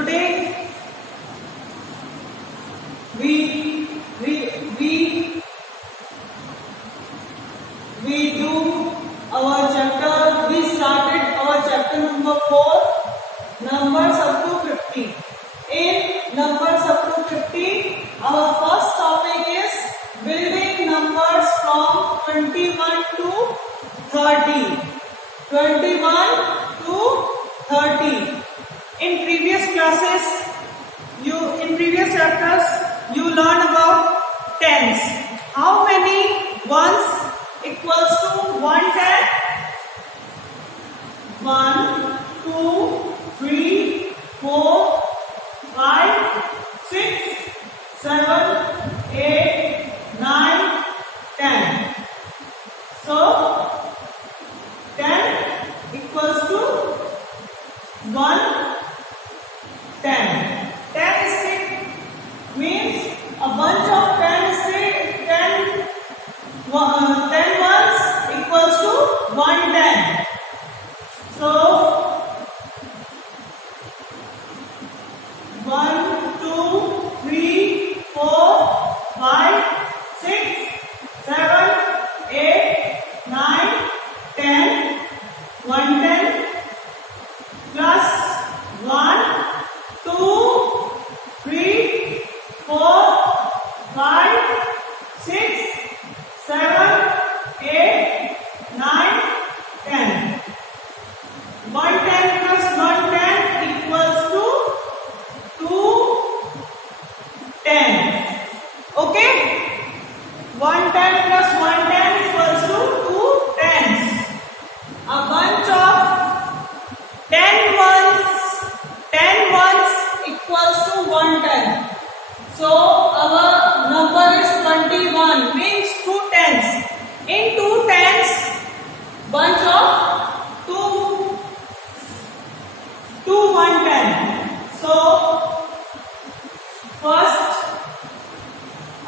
today we do our chapter. We started our chapter number 4, numbers up to 50. In numbers up to 50, our first topic is building numbers from 21 to 30. 21 to 30. In previous chapters, you learned about tens. How many ones equals to 110? 1, 2, 3, 4, 5, 6, 7, 8, 9, 10. So 10 equals to 1, 10. 10 stick means a bunch of 10 ones equals to 110. So 1, 2, 3, 4, 5, 6, 7, 8, 9, 10, 110 plus 1, 2, 3, 4, 5, 6, 7, 8, 9, 10. 110 plus 110 equals to 210. Okay? 110 plus 110 equals to 2 tens. A bunch of 10 ones equals to 110. So our number is 21, means 2 tens. In 2 tens, bunch of 2 110. So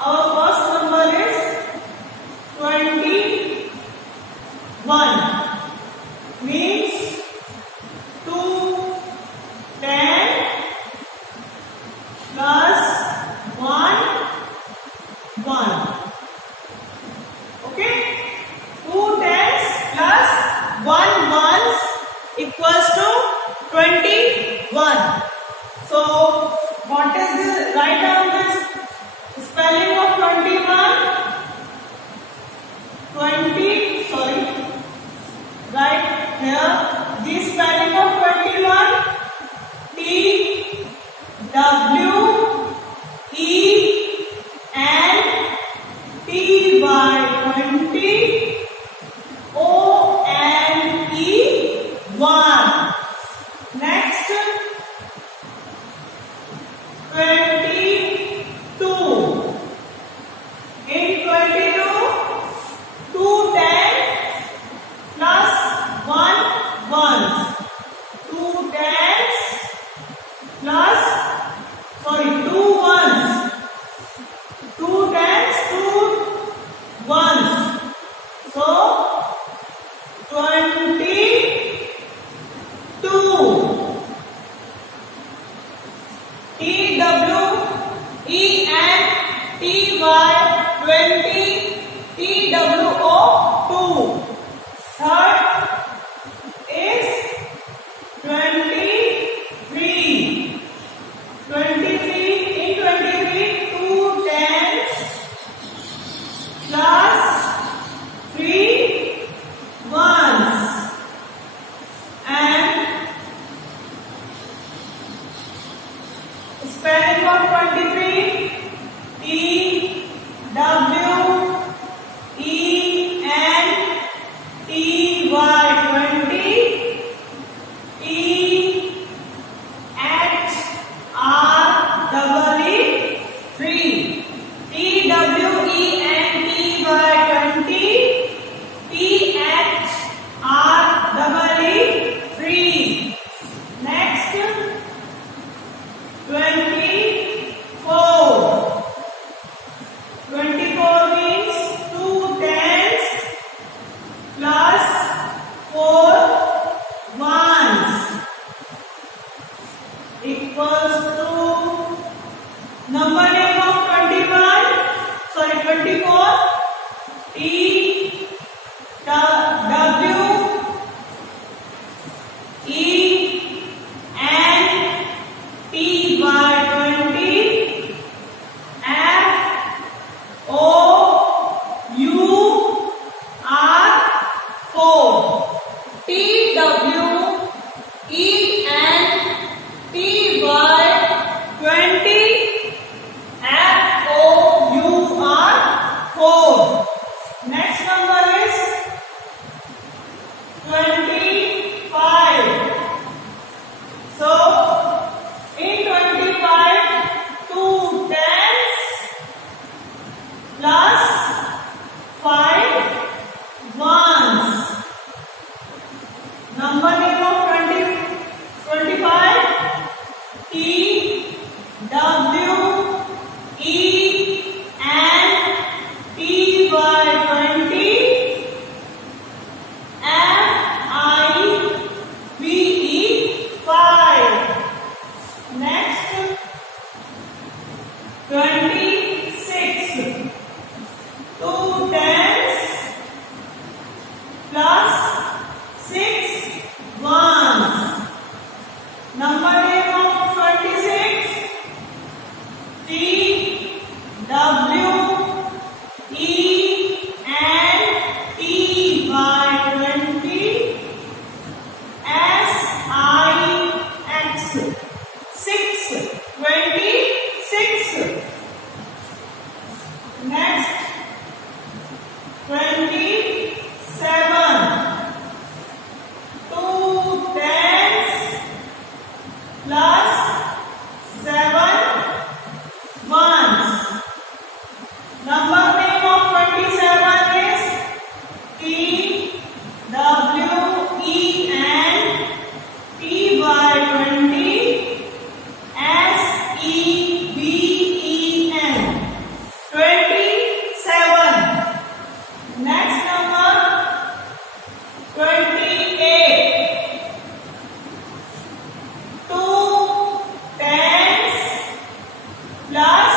our first number is 21, means 2 10 plus 1 1. Okay? 2 tens plus 1 ones equals to 21. So what is the write down this spelling of 21? 20, sorry, right here, this spelling of 21, T, W, E, and T by 20, O, and E, 1. Next, 22. In 22, 2 tens plus 1 ones. 2 tens plus, sorry, 2 ones. 2 tens, 2 ones. So 22. T, W, E, and T by 20, T, W, O, 2. Third is 23. 23, in 23, 2 tens plus 3 ones. And spelling of 23, T, W, E, and T by 20, T, H, R, double E, 3. T, W, E, and T by 20, T, H, R, double E, 3. Next, 24. equals to number name of 21, sorry 24, T W E N T by 20 F O U R 4 T W E N T by 20 F O U R 4. Next number is 25. So in 25, 2 tens plus 5 ones. Number name of 25, T W E N T by 20 F I V E 5. Next 26, 2 tens plus 6 ones. Number name of 26, T W E N T by 20 S I X 6, 26. Next 27, 2 tens plus 7 ones. Number name of 27 is T W E N T by 20 S E B E N 27. Next number 28, 2 tens plus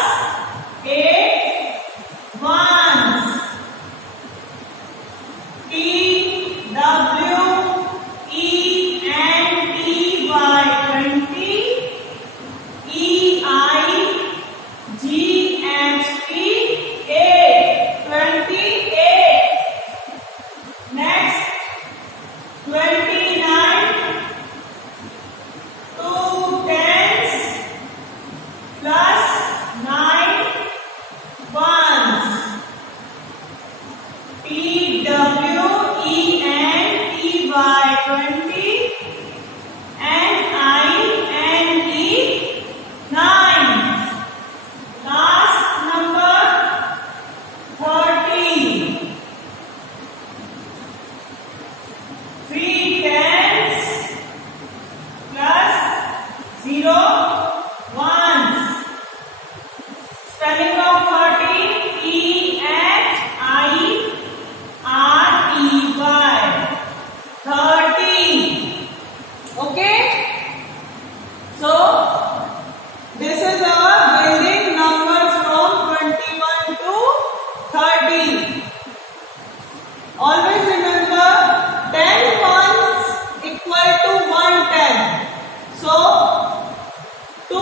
8 ones. T W E N T by 20 E I G H T 8, 28. Next 29, 2 tens plus 9 ones. T W E N T by 20 N I N E 9. Last number 30, 3 tens plus 0 ones. Spelling of 30, E H I R E Y 30. Okay, so this is our building numbers from 21 to 30. Always remember 10 ones equal to 110. So 2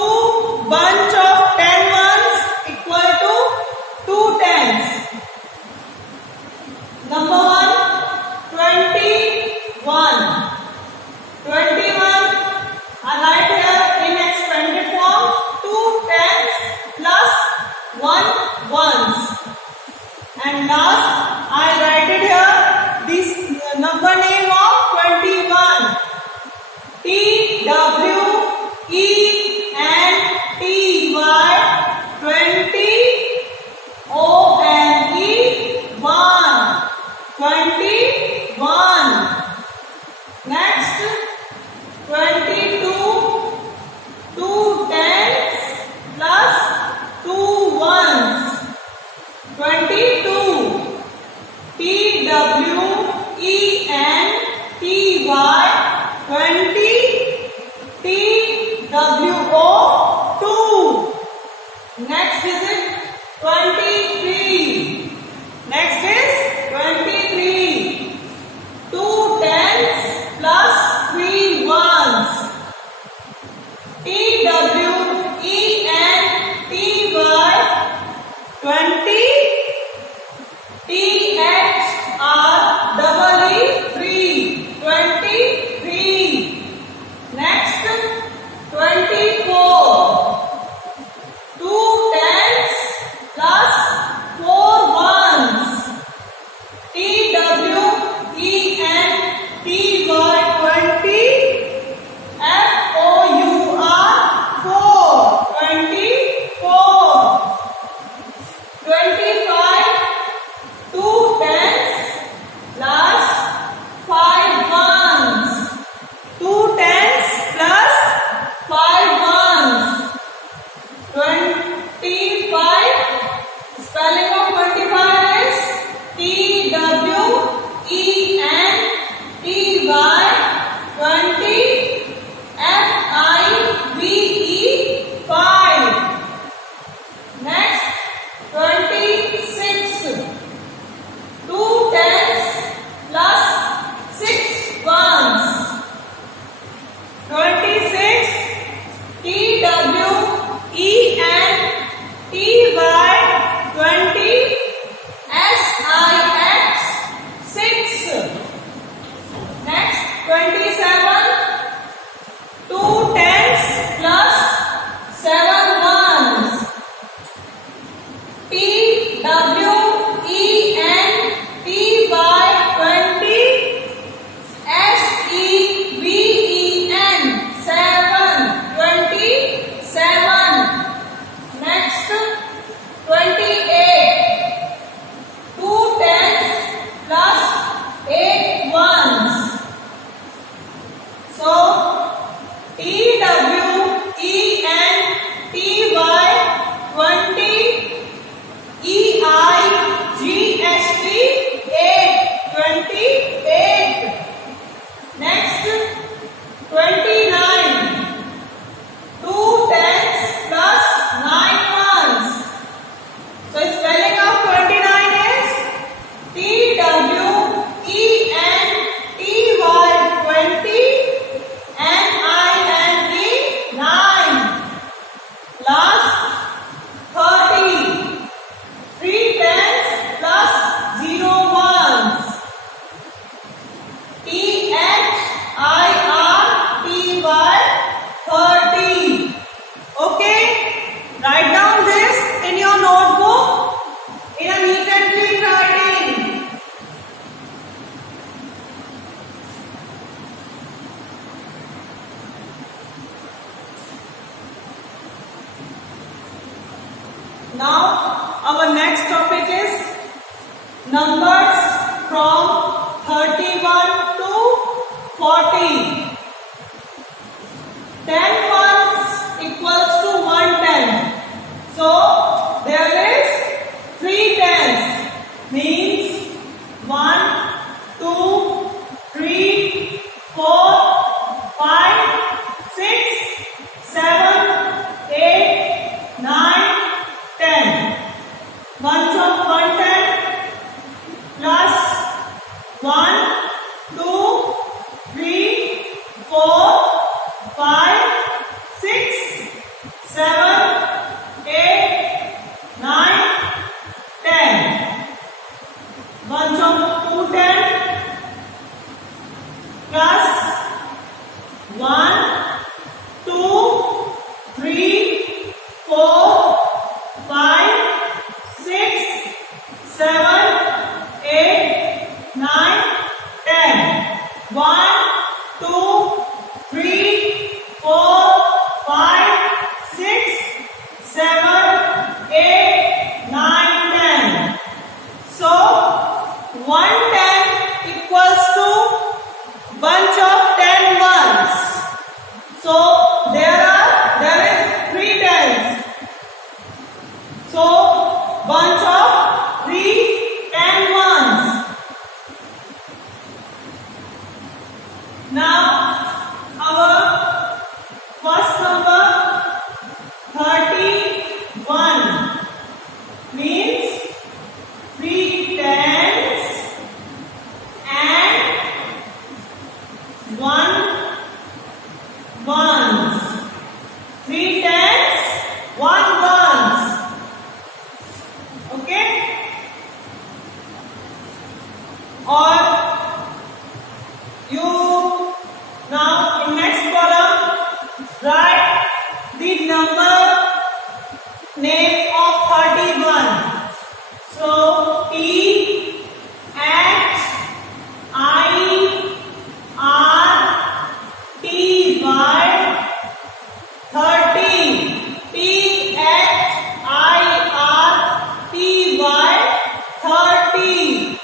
WO 2. Next digit 23. Next is 23. 2 tens plus 3 ones. TWENTY 20. THREE 23. Next 24. 2 tens plus 4 ones. TWENTY 20. FOUR 24. 25. 2 tens plus 5 ones. 2 tens plus 5 ones. 25. Spelling of 25 is TWENTY 20. FIVE 5. Next 26. 2 tens plus 6 ones. 26. TWENTY 20. SIX 6. Next 27. 2 tens plus 7 ones. TWENTY 20. SEVEN 7. 27. Next 28. 2 tens plus 8 ones. So TWENTY 20. EIGST 8. 28. Next 29. 2 tens plus 9 ones. So spelling of 29 is TWENTY 20. NINE 9. Last 30. 3 tens plus 0 ones. THIRTY 30. Okay, write down this in your notebook in a neat and clean writing. Now our next topic is numbers from 31 to 40. 10 ones equals to 110. So there is 3 tens. Means 1, 2, 3, 4, 5, 6, 7, 8, 9, 10. Bunch of 110 plus 1, 2, 3, first number 31 means 3 tens and 1 ones. 3 tens, 1 ones. Okay? Or you now in next column write the number name of 31. So T H I R T Y 30. T H I R T Y 30.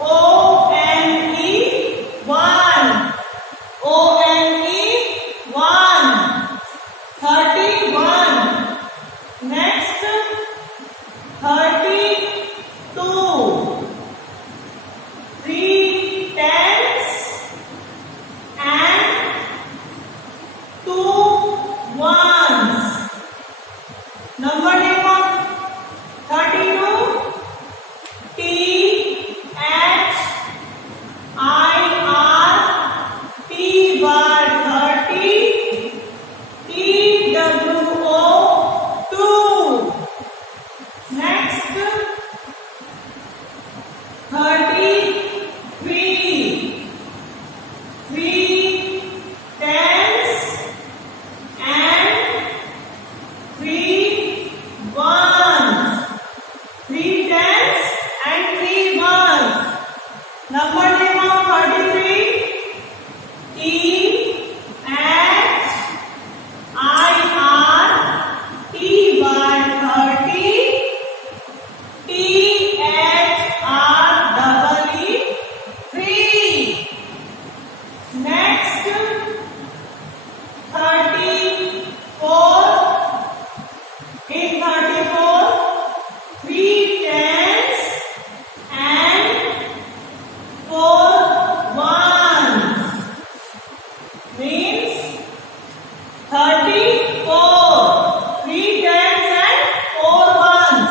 O N E 1. O N E 1. 31. Next 32. 3 tens and 2 ones. Number name of 32. T H I R T Y 30. T W O 2. Next 33. 3 tens and 3 ones. 3 tens and 3 ones. Number name of 33. T H I R T Y 30. T H R E E 3. Next 34. In 34, 3 tens and 4 ones. Means 34. 3 tens and 4 ones.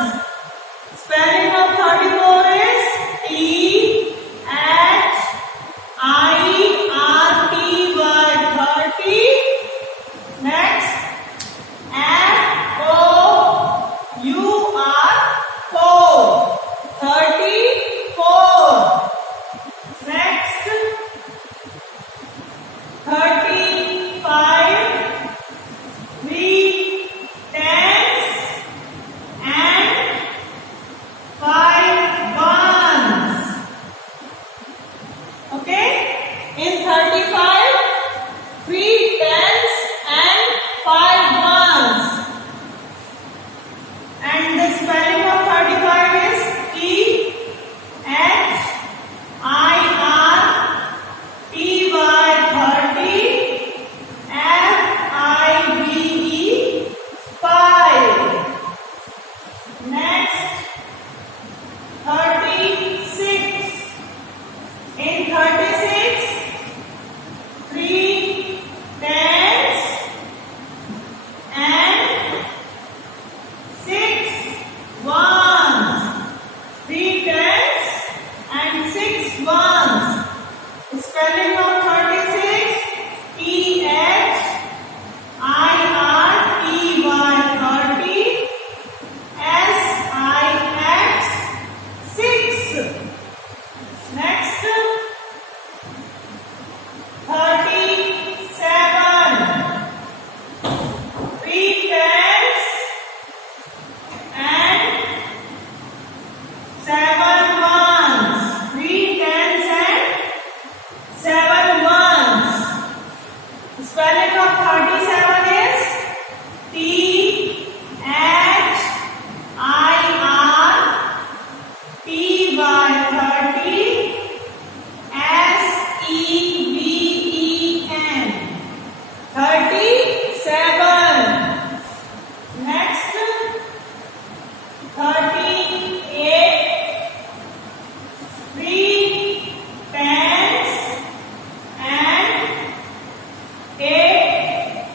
Spelling of 34 is T H I R T Y 30. Next F O U R 4. 34. Next 35. 3 tens and 5 ones. Okay? In 35, 3 tens and 5 ones. And the spelling of 35 is T H I R T Y 30 F I V E 5. Next 36. In 36, 3 tens and 6 ones. 3 tens and 6 ones. Spelling of 36. T H I R T Y 30 S I X 6. Next 37. 3 tens and 7 ones. 3 tens and 7 ones. Spelling of 37 is T H I R T Y 30 S E V E N. 37. Next 38. 3 tens and 8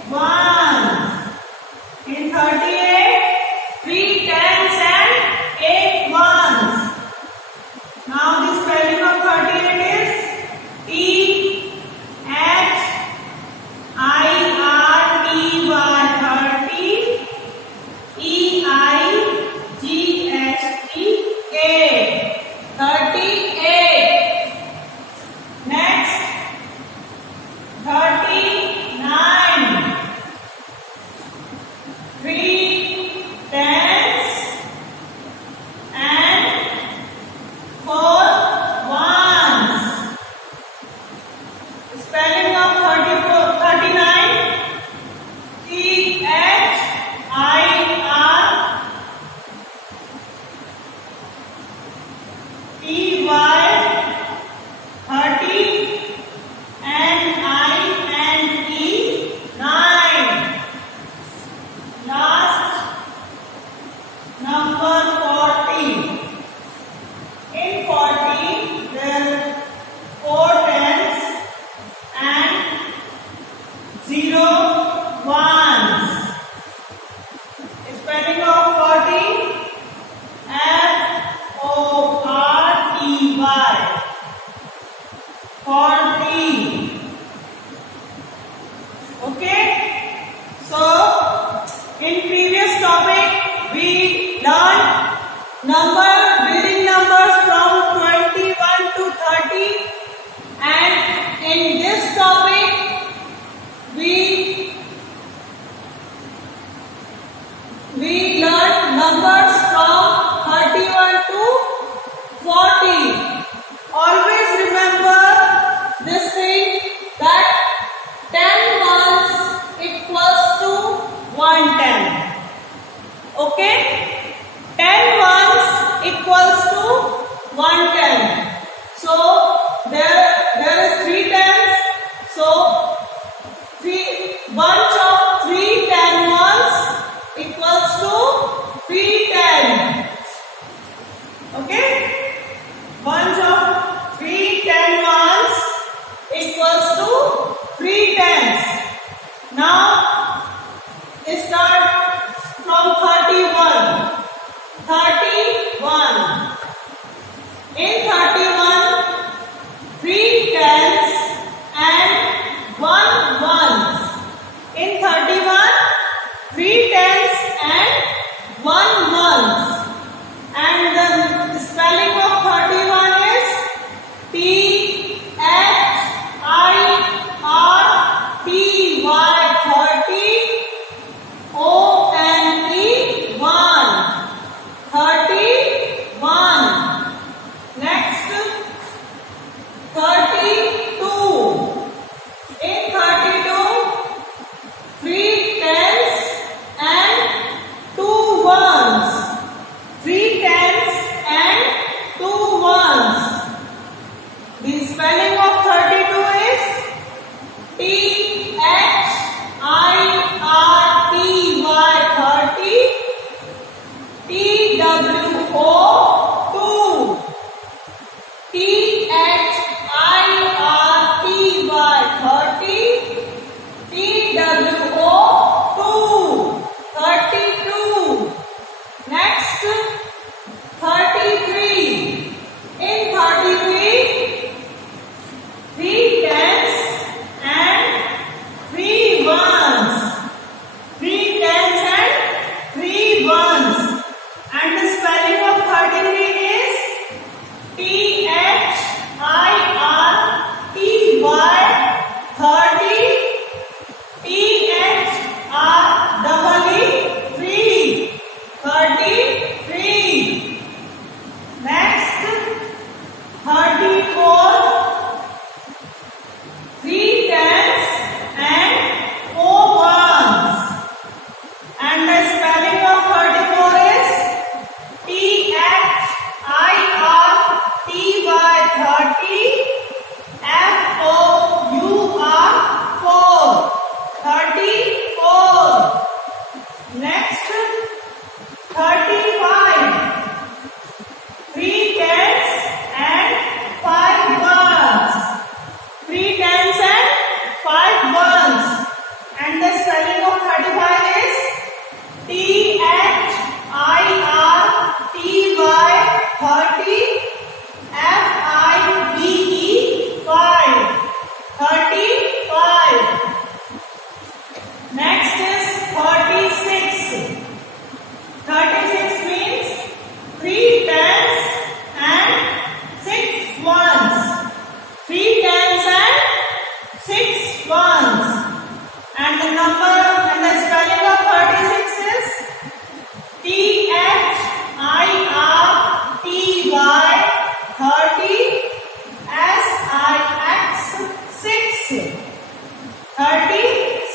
In previous topic, we learned building numbers from 21 to 30, and in this topic, we learned numbers from 31 to 40. Always remember this thing that 10 ones equals to 110. Okay? 10 ones equals to 110. So there is 3 tens. So bunch of 3 10 ones equals to 310. Okay? Bunch of 3 10 ones equals to 3 tens. Now start from 31. 31. In 31, 3 tens and 1 ones. In 31, 3 tens and 1 ones. And the spelling of 31 is THIRTY, 30, ONE, 31. Next, 32. In 32, 3 tens and 2 ones. 3 tens and 2 ones. The spelling of 32 is THIRTY, 30, TWO, 2. THIRTY, TWO, 32. Next, 33. In 33, 3 tens and 3 ones. 3 tens and 3 ones. And the spelling of 33 is THIRTY, 30, THREE, 33. Next, 34. 3 tens and 4 ones. And the spelling of 34 is THIRTY, 30, FOUR, 34. Next, 35. 3 tens and 5 ones. 3 tens and 5 ones. And the spelling of 35 is THIRTY, 30, FIVE, 35. Next is 36. 36 means 3 tens and 6 ones. 3 tens and 6 ones. And the spelling of 36 is THIRTY, 30,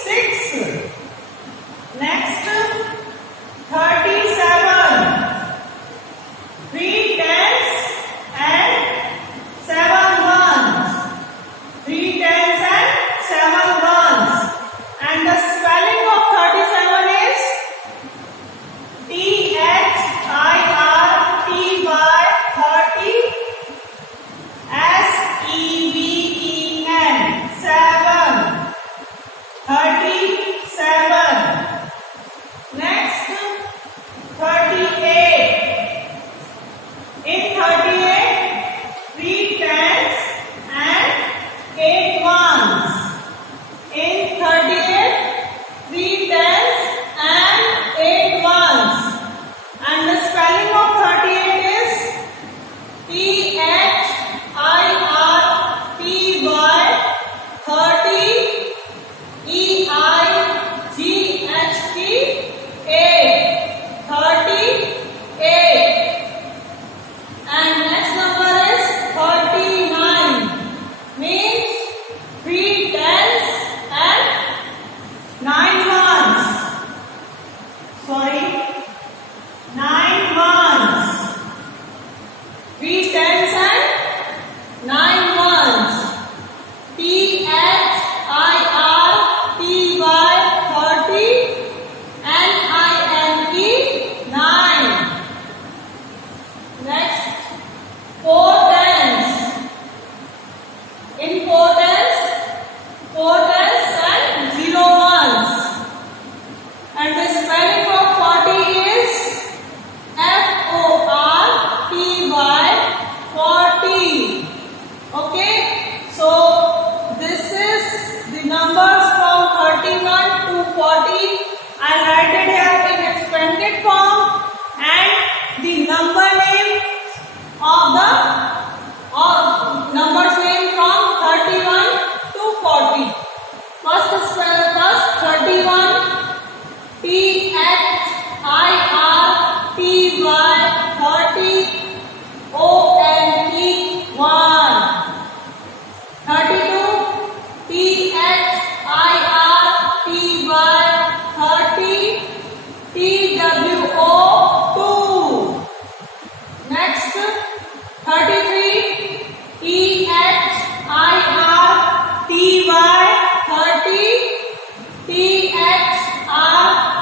SIX, 36. Next, 37. 3 tens and 7 ones. 3 tens and 7 ones. And the spelling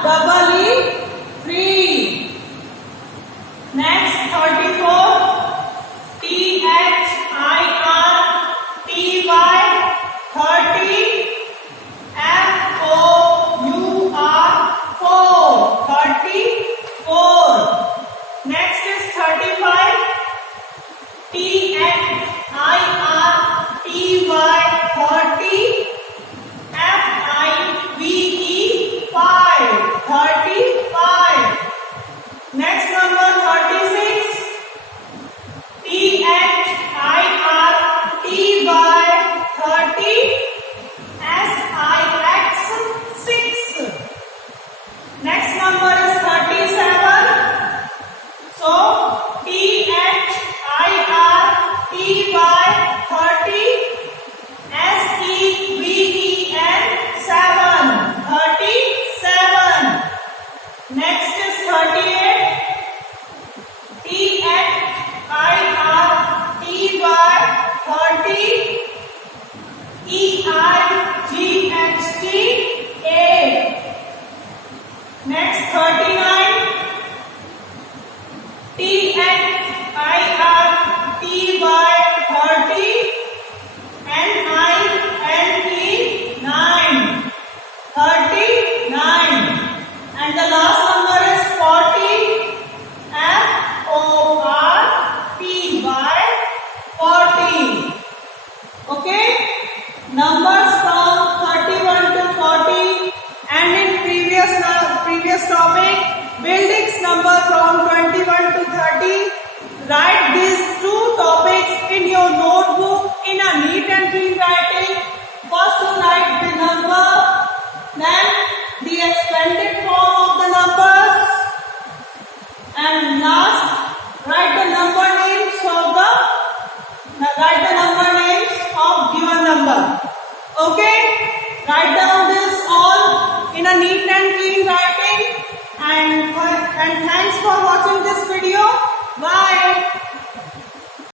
double E 3. Next 34 THIRTY 30 FOUR 34. Next is 35 THIRTY 30 FIVE 5 35. Next number 36 THIRTY 30 SIX 6. Next number is 37. So THIRTY 30 SEVEN 7 37. Next is 38 THIRTY 30 EIGHT 8. Next 39 THIRTY 30 NINE 9 39. And the last number is 40 FORTY 40. Okay, numbers from 31 to 40, and in previous topic, buildings number from 21 to 30. Write these two topics in your notebook in a neat and clean writing. First you write the number, then the expanded form of the numbers, and last write the number names of given number. Okay, write down this all in a neat and clean writing, and thanks for watching this video. Bye.